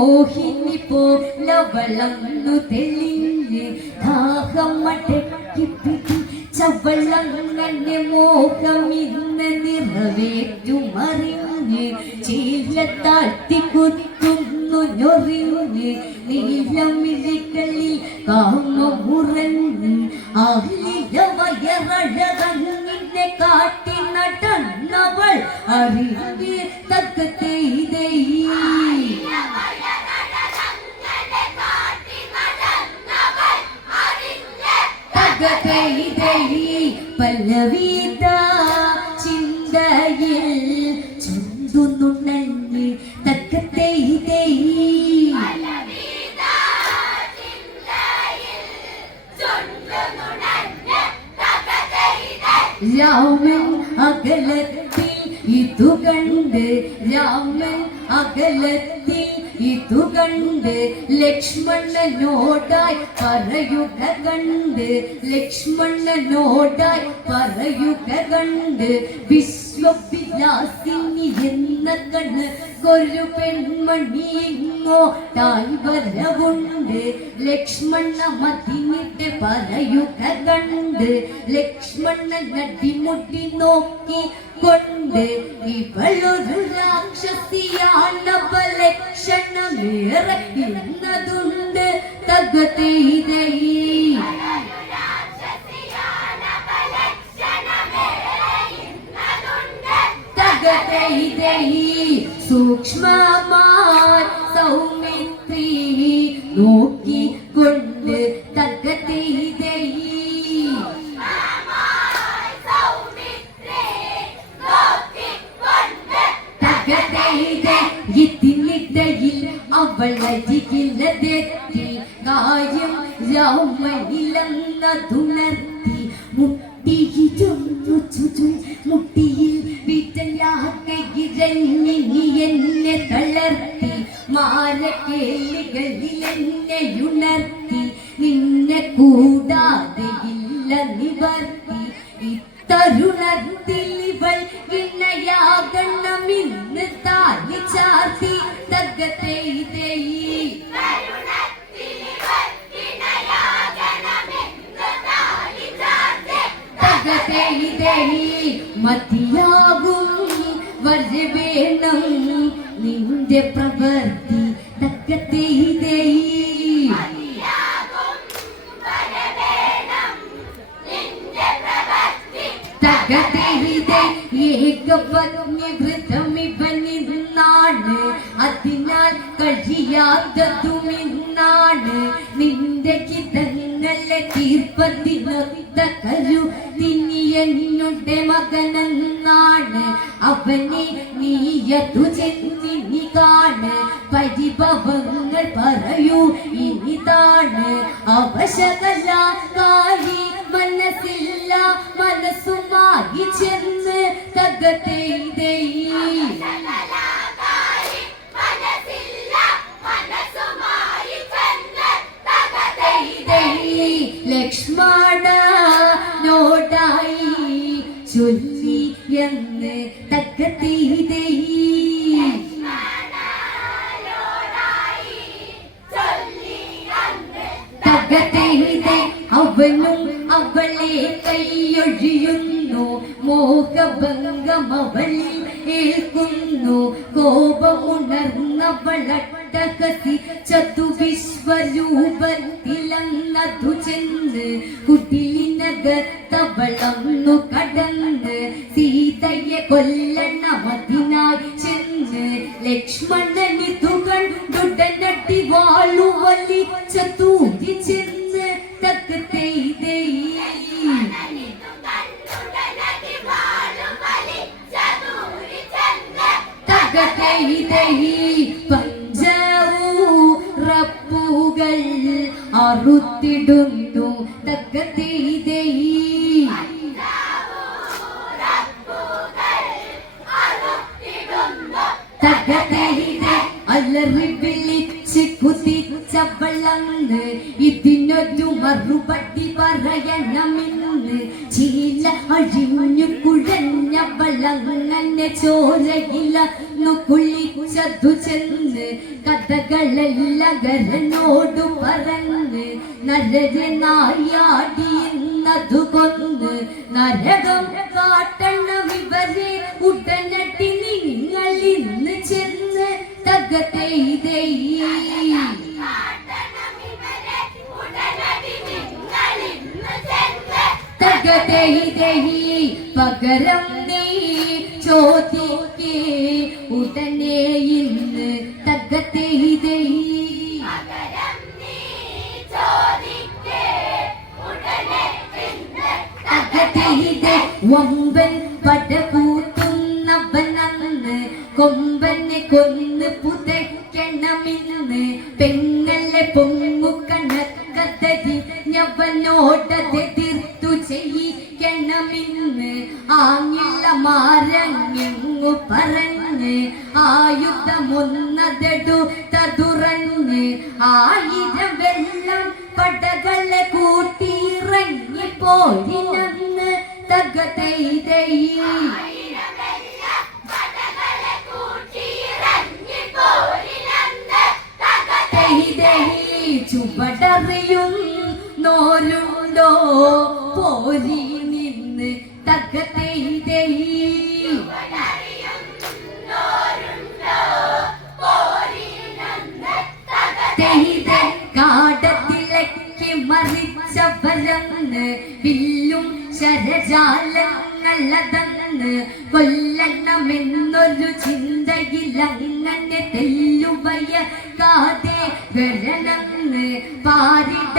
മോഹിനി പോലവളന്നു തെളിഞ്ഞ് ദാഹം മടക്കി പിടിച്ചവളങ്ങനെ മോഹം ഇന്ന് നിറവേറ്റുമറിഞ്ഞ് ചീല താഴ്ത്തി കുത്തുന്നു ഞൊറിഞ്ഞ് നീലമിഴികളിൽ കാമമുറഞ്ഞ് ആലില വയറഴകങ്ങിനെ കാട്ടി നടന്നവൾ അറിവ് തക്കത്തെ പല്ലവീത ചിന്തയിൽ ചുണ്ടുന്നുണ്ണി തക്കത്തെ രാമൻ അകലത്തിൽ ഇതു കണ്ട് രാമൻ അകലത്തിൽ ഇതു കണ്ട് ലക്ഷ്മണനോടായി പറയുക കണ്ട് ലക്ഷ്മണനോടായി പറയുക കണ്ട് വിശ്വവിലാസിനി എന്ന കണ്ണ് ഒരു പെൺമണി വരവുണ്ട്. ലക്ഷ്മണ മതിനിട്ട് പറയുക കണ്ട്. ലക്ഷ്മണ നടിമുട്ടി നോക്കി കൊണ്ട്. ഇവളൊരു രാക്ഷസിയാണവലക്ഷണമേറെ എന്നതുണ്ട് തകതൈതൈ തകതൈതൈ സൂക്ഷ്മമാ സൗമിത്രി നോക്കിക്കൊണ്ട് ഉണർത്തി നിന്നെ കൂടാതെ ഇല്ല നിവർത്തി. ഇത്തരുണത്തിൽ ഇവൾ ഇണയാകണം ഇന്ന് താലി ചാർത്തി. തകത്തെ മതിയാകും വരവേണം നിന്റെ പ്രവൃത്തി തക്കത്തെ പരിഭവങ്ങൾ പറയൂ. ഇനിതാണ് അവശതല്ല. കാലി മനസ്സില്ല. മനസ്സുമായി ചെന്ന് തകത്തെ ലക്ഷ്മണ നോടായി ചൊല്ലി എന്ന് തക്കത്തെ തകത്തെ അവനും അവളെ കൈയൊഴിയുന്നു. മോഹഭംഗം അവളിൽ ഏൽക്കുന്നു. കോപമുണർന്നവളട്ടകസി ചതു വിശ്വരൂപത്തിലങ്ങതു ചെന്ന് കുടിലിനകത്തവളന്നു കടന്ന് സീതയെ കൊല്ലണമതിനായി ചെന്ന് ലക്ഷ്മണനിതു കണ്ടുടനടി വാളു വലിച്ച തൂക്കി ചെന്ന് തക്കത്തെ പഞ്ചറപ്പുകൾ അറുത്തിടുന്നു തക്കത്തെ തകതൈതെ വിളിച്ച് കുതിച്ചവളന്ന് ഇതിനൊരു മറുപടി പറയണമെന്ന്. ചീല അഴിഞ്ഞു കുഴഞ്ഞവളങ്ങനെ ചോരയില്ല വന്നു കുളിച്ചതു ചെന്ന്. കഥകളെല്ലകരനോടു പറഞ്ഞ് നരനായാടിയെന്നതു കൊന്ന്. നരകം കാട്ടണ വിവരെ ഉടനടി നിങ്ങൾ തകതൈതൈ പകരം നീ ചോദിക്കേ. ഉടനെ ഇന്ന് തകതൈതൈ തകതൈതൈ വമ്പൻ പടകൂട്ടുന്നവനന്ന് കൊമ്പനെ കൊന്ന് പുതയ്ക്കണമെന്ന് പെങ്ങളെ പൊങ്ങു കണക്കതരി ഞവനോടതെതിർത്തു ചെയ്യിക്കണമെന്ന് ആങ്ങില്ല മാരങ്ങു പറഞ്ഞ് ആയുധമൊന്നതെടു തതുറഞ്ഞ് ആയിരം വെള്ളം പടകളെ കൂട്ടിയിറങ്ങി പോയിനന്ന് തകതൈതൈ ചുവടറിയും നോരുണ്ടോ പോരി കൊല്ലണമെന്നൊരു ചിന്തയിലങ്ങനെ തെല്ലുവയ കാതെ വരണന്ന് പാരിട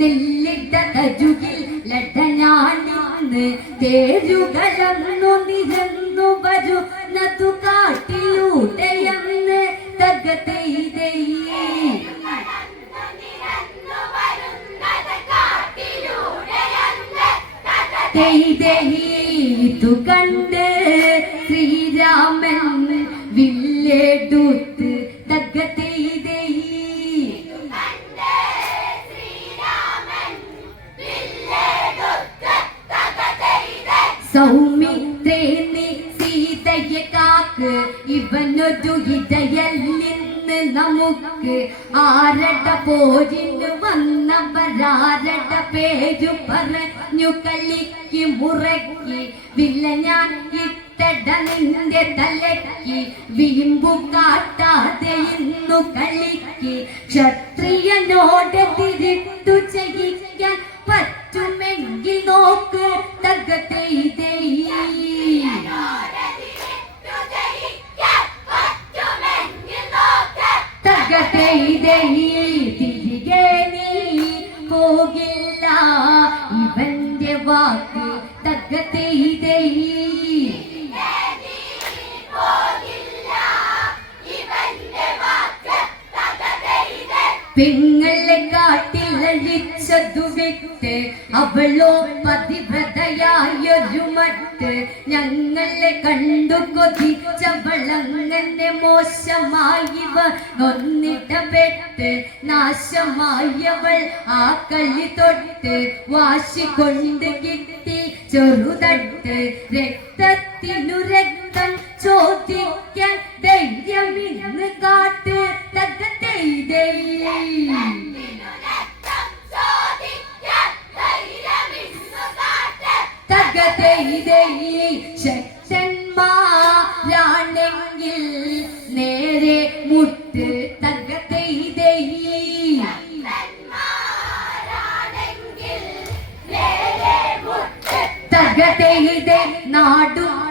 നെല്ലിട്ട കരുകിൽ ലടനാണിന്ന്. തേരുകളന്നു നിരന്നു വരുന്നതു കാട്ടിലൂടെയെന്ന് തകതൈതൈ തെയ്തു കണ്ട് ശ്രീരാമൻ വില്ലെടുത്ത് തകതൈതൈ സൗമിത്രേ നീ സീതയെ കാക്ക്. ഇവനൊരു ഇടയല്ലിന്ന് നമുക്ക് ആരട പോരിന് വന്നവരാരട പേരു പറഞ്ഞു കളിക്ക് മുറക്കി വില്ല ഞാൻ ഇട്ടട നിന്റെ തലക്കി വീമ്പു കാട്ടാതെ ഇന്നു കളിക്ക്. ക്ഷത്രിയനോട് തിരിട്ടു ചെയ്യിക്കാൻ പറ്റുമെങ്കിൽ നോക്ക് തകത്തെ തിരികെ നീ പോകില്ല. ನಿಂಗೆ ವಾಕ್ ತಗ್ಗತೆ ಇದೆಯೇ പെങ്ങളെ കാട്ടിലഴിച്ചതു വിട്ട് അവളോ പതിവ്രതയായൊരു മട്ട് ഞങ്ങളെ കണ്ടു കൊതിച്ചവളങ്ങനെ മോശമായിവ നൊന്നിടപെട്ട് നാശമായവൾ ആ കളി തൊട്ട് വാശി കൊണ്ട് കിട്ടി ചെറുതട്ട് രക്തത്തിനു രക്തം ചോദിക്കാൻ ധൈര്യമിന്ന് കാട്ട് തകതൈതൈ ശക്തന്മാരാണെങ്കിൽ നേരെ മുട്ട് തകതൈതൈ തകതൈതൈ നാടും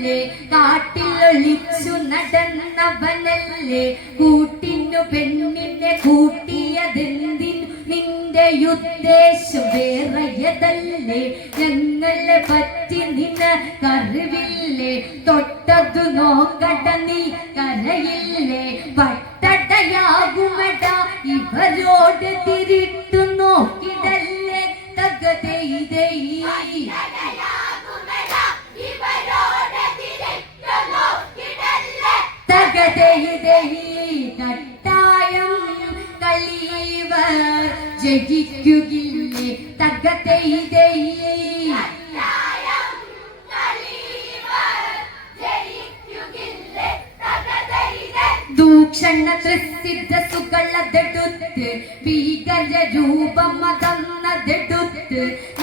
വിട്ടവനല്ലേ കാട്ടിലൊളിച്ചു നടന്നവനല്ലേ? കൂട്ടിനു പെണ്ണിനെ കൂട്ടിയതെന്തിനു നിന്റെ ഉദ്ദേശം വേറെയതല്ലേ? ഞങ്ങളെ പറ്റി നിന കറിവില്ലേ? തൊട്ടതു നോക്കട നീ കരയില്ലേ? പട്ടടയാകുമട ഇവരോട് തിരിട്ടു ൂക്ഷണ്ണ കളിയവർ ജയിക്കുകില്ലേ തകത്തെ ഭീകര രൂപം അതന്നതെടുത്ത്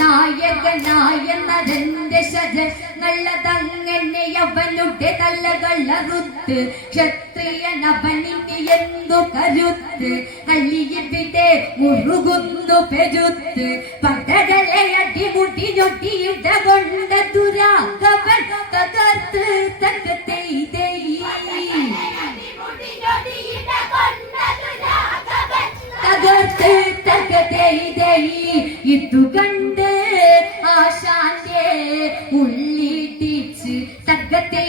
നായകനായ നരന്റെ ശരങ്ങളതങ്ങനെ അവനുടെ തലകളറുത്ത് ക്ഷത്രിയനവനിന് എന്തു കരുത്ത്? കള്ളിയിവിടെ മുറുകുന്നു പെരുത്ത്? പടകളെ അടിമുട്ടി ഞൊട്ടിയിട കൊണ്ട ദുരാഗവൻ തകർത്ത് തകത്തെ തകർത്ത് തകത്തെ ഇതു കണ്ട് ആശാന്റെ ഉള്ളിട്ടിച്ച് തകത്തെ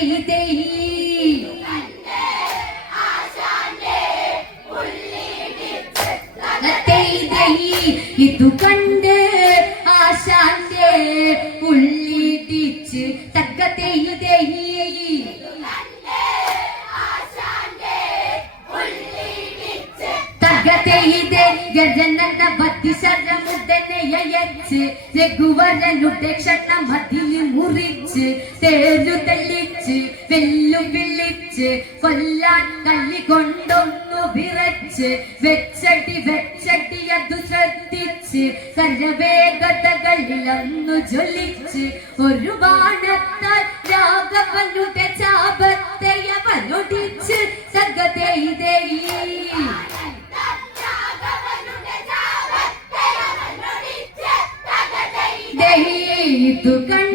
ഇതു കണ്ട് ആശാന്റെ ഉള്ളിട്ടിച്ച് തകത്തെ തകതയിതെ ഗജനന ബത്തിശരമുടനെയച്ച് രഘുവരനുടെ ക്ഷണമതിൽ മുറിച്ച് തേരു തെളിച്ച് വെല്ലു വിളിച്ച് കൊല്ലാൻ കല്ലി കൊണ്ടൊന്നു വിറച്ച് വെച്ചടി വെച്ചടി അതു ശ്രദ്ധിച്ച് കരവേഗതകളിലൊന്നു ജ്വലിച്ച് ഒരു ബാണത്താൽ രാഘവനുടെ ചാപത്തെ അവനൊടിച്ച് tu can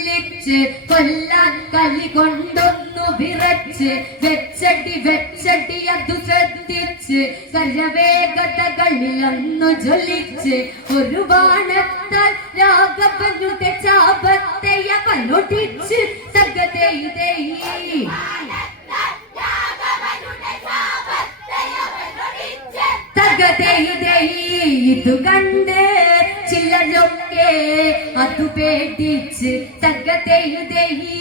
വിളിച്ച് കൊല്ലാൻ കലി കൊണ്ടൊന്നു വിറച്ച്. വെച്ചടി വെച്ചടി അതു ശ്രദ്ധിച്ച്. കരവേഗതകളിലൊന്നു ജ്വലിച്ച്. ഒരു ബാണത്താൽ രാഘവനുടെ കണ്ണൊട്ടിച്ച് അവനൊടിച്ച് സകതയിതേ ഇത് കണ്ട് ചിലരൊക്കെ അതു പേടിച്ച് തകതയുതയി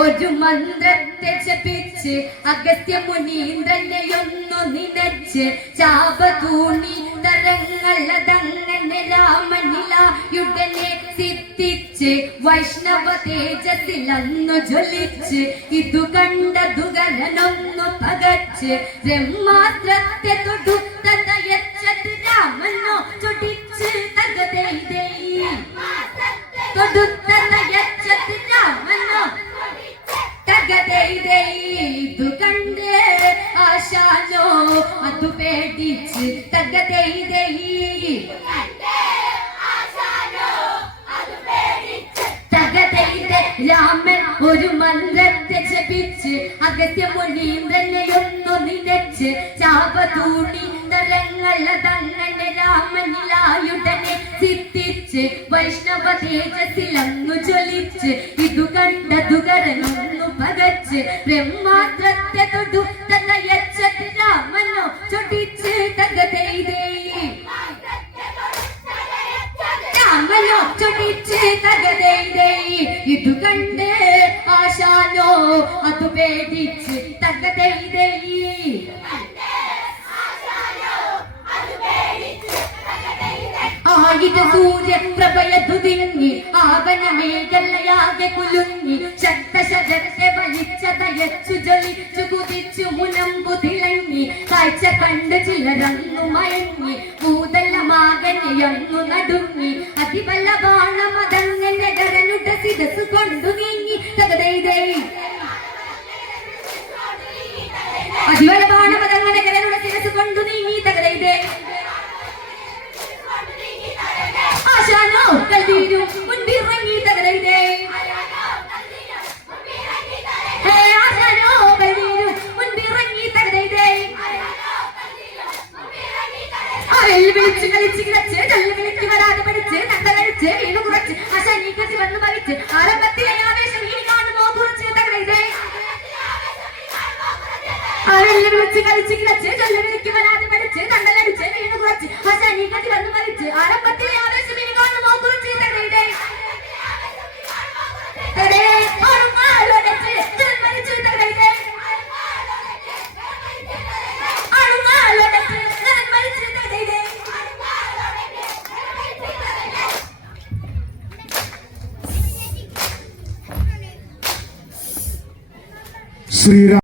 ഒരു മന്ത്രത്തെ ജപിച്ച് അഗസ്ത്യ മുനീന്ദ്രനെയൊന്നു നിനച്ച് ചാപതൂണി തരങ്ങളതങ്ങനെ രാമനിലായുടനെ സിദ്ധിച്ച് വൈഷ്ണവ തേജസ്സിലന്നു ജ്വലിച്ച് ഇതു കണ്ട ദുഗരനൊന്നു പകച്ച് ബ്രഹ്മാത്രത്തെ തൊടുത്ത നിലച്ച് ചാപതൂണി തരങ്ങളതങ്ങനെ രാമനിലായുടനെ സിദ്ധിച്ച് വൈഷ്ണവ തേജസ്സിലങ്ങു ജ്വലിച്ച് ഇതു കണ്ട ദുകരനൊന്നു പകച്ച് ബ്രഹ്മാത്രത്തെ തൊടുത്ത നയച്ചത് രാമനോ ചൊടിച്ച് തകതൈതേ രാമനോ ചൊടിച്ച് തകതൈതൈ ഇതു കണ്ട് ആശാനോ അതു പേടിച്ച് തകതൈതൈ മേഖലയാകെ കുലുങ്ങി ശക്തശരത്തെ വലിച്ചതയച്ചു ജലിച്ചു കുതിച്ചു മുനമ്പു തിളങ്ങി. കാഴ്ച കണ്ട് ചിലരന്നു മയങ്ങി. ഭൂതലമാകനെയങ്ങു നടുങ്ങി. അതിബല ബാണമതങ്ങനെ കരനുട ശിരസ് കൊണ്ടു നീങ്ങി. തകതൈതൈ അതിബല ബാണമതങ്ങനെ കരനുട ശിരസ് കൊണ്ടു നീങ്ങി. തകതൈതേ ആശാനോ കൽവീരും അവൽ വിളിച്ച് കളിച്ച് കിടച്ച് ചല്ല വിളിക്ക് വരാതെ പഠിച്ച് തണ്ടലടിച്ച് വീണ് കുറച്ച്. ആശാനി കത്തി വന്ന് മരിച്ച്. ആരംഭത്തിലെ ആവേശം ഇനി കാണുമോ കുറിച്ച് തടയിടേ തടേ അണുങ്ങാലൊടച്ച് ഞാൻ മരിച്ചു തടയിടേ അണുങ്ങാലൊടച്ച് ഞാൻ മരിച്ചു തടയിടേ ശ്രീരാം